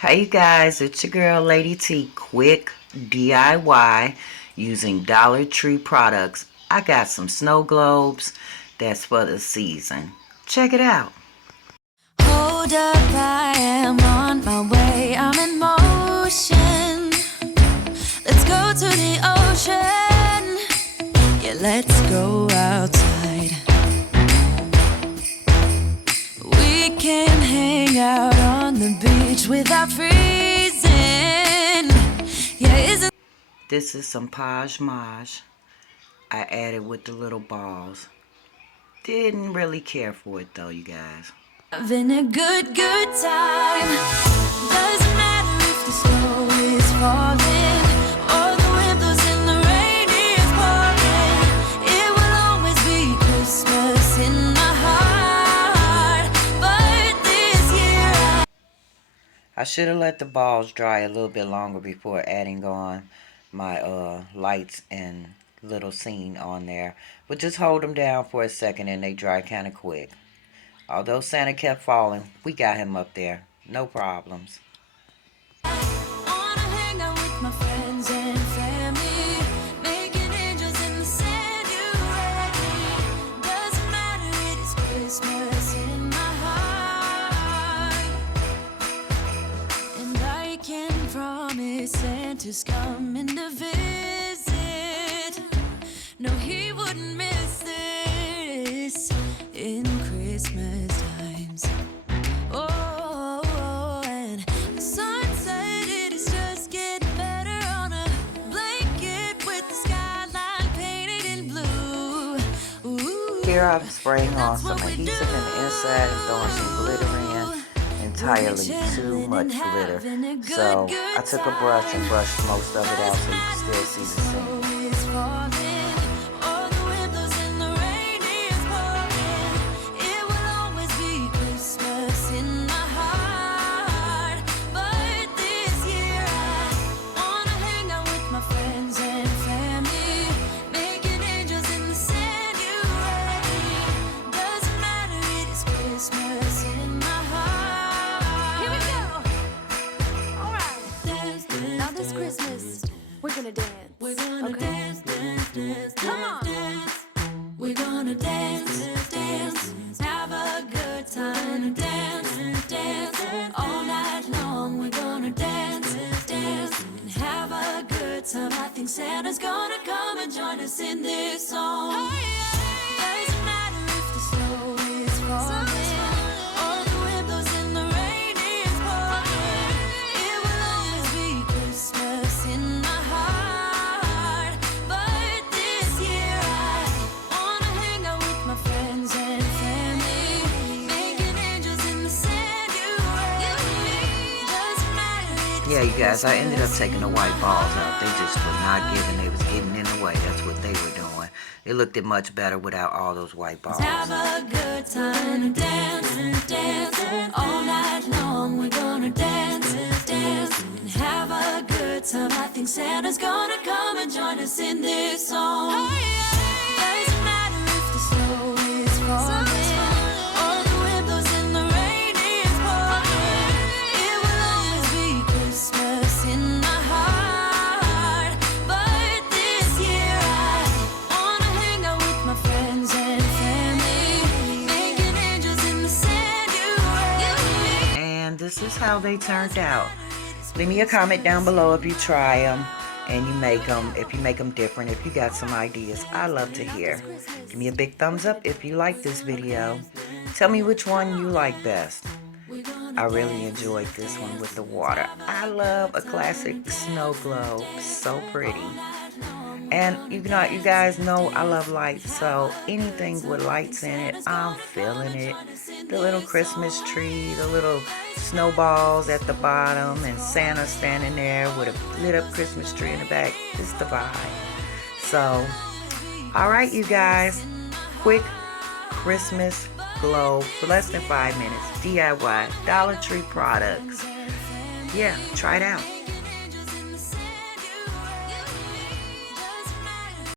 Hey guys, it's your girl Lady T. Quick DIY using Dollar Tree products. I got some snow globes that's for the season. Check it out. Hold up, I am on my way. I'm in motion. Let's go to the ocean. Yeah, let's go outside. We can hang out on the beach without freezing. Yeah, isn't This is some Page Mage I added with the little balls. Didn't really care for it though, you guys. having a good time. Doesn't matter if the snow is falling or the wind blows and the rain is pouring. It will always be Christmas in my heart. But this year I should have let the balls dry a little bit longer before adding on my lights and little scene on there. But just hold them down for a second and they dry kind of quick. Although Santa kept falling, we got him up there. No problems. wanna hang out with my friends and family, making angels in the sand. You ready? Doesn't matter, it is Christmas in my heart. And I can promise Santa's coming to visit. No, he wouldn't miss this in Christmas times. Oh, and the sun said it is just getting better on a blanket with the skyline painted in blue. Ooh, Here I'm spraying on that's some what we adhesive in the inside and throwing some glitter in. Entirely too much glitter. So I took a brush and brushed most of it out so you can still see the seam. Christmas in my heart. Here we go. All right. Now this Christmas, we're gonna dance. We're gonna dance, dance, dance, come on. Dance. We're gonna dance, dance, have a good time. Dance, dance, all night long. We're gonna dance, dance, and have a good time. I think Santa's gonna come and join us in this song. Doesn't matter if the snow is falling or the wind blows and the rain is pouring. It will always be Christmas in my heart. But this year I wanna hang out with my friends and family, making angels in the sand. You ready? Doesn't matter. Yeah, you guys, I ended up taking the white balls out. They just were not giving. They was getting in the way. That's what they were doing. It looked much better without all those white balls. Have a good time, dance, dance, all night long. We're gonna dance, dance, and have a good time. I think Santa's gonna come and join us in this song. Doesn't matter if the snow is falling or the wind blows and the rain is pouring. It will always be Christmas in my heart. But this year I wanna hang out with my friends and family, making angels in the sand. You ready? And this is how they turned out. Leave me a comment down below if you try them and you make them, if you make them different, if you got some ideas. I love to hear. Give me a big thumbs up if you like this video. Tell me which one you like best. I really enjoyed this one with the water. I love a classic snow globe. So pretty. And you guys know I love lights, so anything with lights in it, I'm feeling it. The little Christmas tree, the little snowballs at the bottom, and Santa standing there with a lit up Christmas tree in the back. It's the vibe. So, alright you guys, quick Christmas globe for less than 5 minutes. DIY, Dollar Tree products. Yeah, try it out.